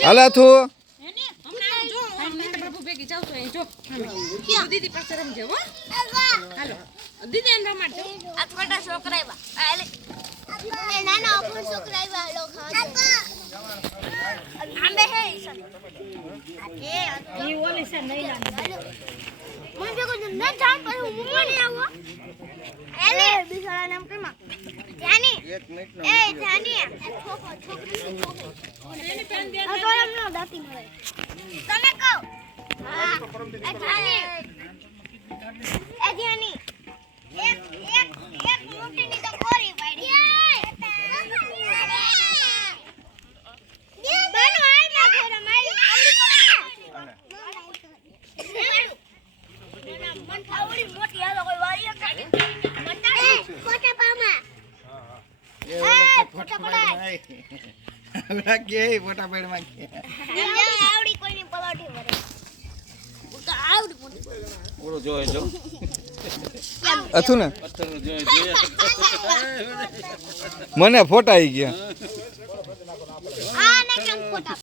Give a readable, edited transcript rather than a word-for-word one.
હાલા તું પ્રભુ ભેગી જાવ તો અહીં જો દીદી પાસે રમજે હો હાલો દીદી એમ રમાડજો આ છોટા છોકરા આવા એ નાના અપન છોકરા આવા હાલો ખાવા આંબે હે એ ઓલી છે નહીં લાગે મને ભેગો ન જામ પર હું મને આવો એલે બિચારા નામ કેમાં જાની એક મિનિટ નો એ જાની છોકરી એની પેન દે આ તો એમનો દાતી મળે તમે કહો હા એ જાની એક મોટી ની તો કોરી પાડી બાનો આય ના ઘરે મારી મન થાવડી મોટી હાલો કોઈ વારી કાઢી મટાડી કોટા પામા એ ફોટા પડાય હવે કે ફોટા પડાય કે આવડી કોઈની પલોઠી વરે હું તો આવડી મોટી ઓરો જોય જો અથુ ને મને ફોટા આવી ગયા આ ને કેમ ફોટા